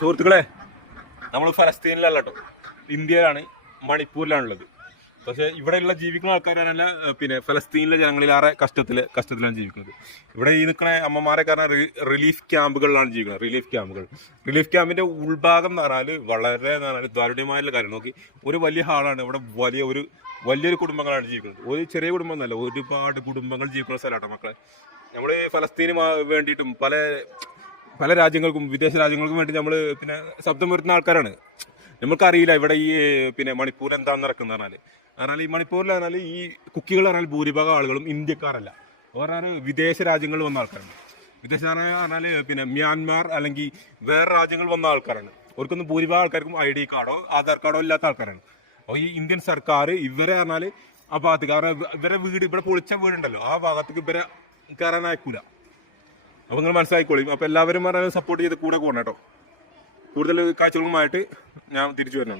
സുഹൃത്തുക്കളെ നമ്മൾ ഫലസ്തീനിലല്ല കേട്ടോ ഇന്ത്യയിലാണ് മണിപ്പൂരിലാണുള്ളത്. പക്ഷേ ഇവിടെയുള്ള ജീവിക്കുന്ന ആൾക്കാരാണല്ല പിന്നെ ഫലസ്തീനിലെ ജനങ്ങളിലേറെ കഷ്ടത്തിൽ കഷ്ടത്തിലാണ് ജീവിക്കുന്നത്. ഇവിടെ ഈ നിൽക്കുന്ന അമ്മമാരെ കാരണം റിലീഫ് ക്യാമ്പുകളിലാണ് ജീവിക്കുന്നത് റിലീഫ് ക്യാമ്പുകൾ. റിലീഫ് ക്യാമ്പിന്റെ ഉൾഭാഗം എന്ന് പറഞ്ഞാൽ വളരെ എന്ന് പറഞ്ഞാൽ ദാരുണ്യമായുള്ള കാര്യം. നോക്കി ഒരു വലിയ ഹാളാണ് ഇവിടെ വലിയ ഒരു വലിയൊരു കുടുംബങ്ങളാണ് ജീവിക്കുന്നത്. ഒരു ചെറിയ കുടുംബം എന്നല്ല ഒരുപാട് കുടുംബങ്ങൾ ജീവിക്കുന്ന സ്ഥലമാണ് മക്കളെ. നമ്മൾ ഫലസ്തീന് വേണ്ടിയിട്ടും പല പല രാജ്യങ്ങൾക്കും വിദേശ രാജ്യങ്ങൾക്കും വേണ്ടി നമ്മൾ പിന്നെ ശബ്ദം വരുത്തുന്ന ആൾക്കാരാണ്. നമുക്കറിയില്ല ഇവിടെ ഈ പിന്നെ മണിപ്പൂർ എന്താന്ന് നടക്കുന്നത് പറഞ്ഞാൽ പറഞ്ഞാൽ ഈ മണിപ്പൂരിൽ പറഞ്ഞാൽ ഈ കുക്കികൾ പറഞ്ഞാൽ ഭൂരിഭാഗം ആളുകളും ഇന്ത്യക്കാരല്ല. പറഞ്ഞാൽ വിദേശ രാജ്യങ്ങളിൽ വന്ന ആൾക്കാരാണ് വിദേശ പറഞ്ഞാൽ പിന്നെ മ്യാൻമാർ അല്ലെങ്കിൽ വേറെ രാജ്യങ്ങൾ വന്ന ആൾക്കാരാണ്. അവർക്കൊന്നും ഭൂരിഭാഗം ആൾക്കാർക്കും ഐ ഡി കാർഡോ ആധാർ കാർഡോ ഇല്ലാത്ത ആൾക്കാരാണ്. അപ്പോൾ ഈ ഇന്ത്യൻ സർക്കാർ ഇവരെ പറഞ്ഞാൽ ആ ഭാഗത്ത് കാരണം ഇവരെ വീട് ഇവിടെ പൊളിച്ച വീടുണ്ടല്ലോ ആ ഭാഗത്തേക്ക് ഇവരെ കയറാൻ അപ്പൊ നിങ്ങൾ മനസ്സിലാക്കിക്കോളും അപ്പോൾ എല്ലാവരും സപ്പോർട്ട് ചെയ്ത് കൂടെ കൂടണം കേട്ടോ. കൂടുതൽ കാഴ്ചകളുമായിട്ട് ഞാൻ തിരിച്ചു വരുന്നതാണ്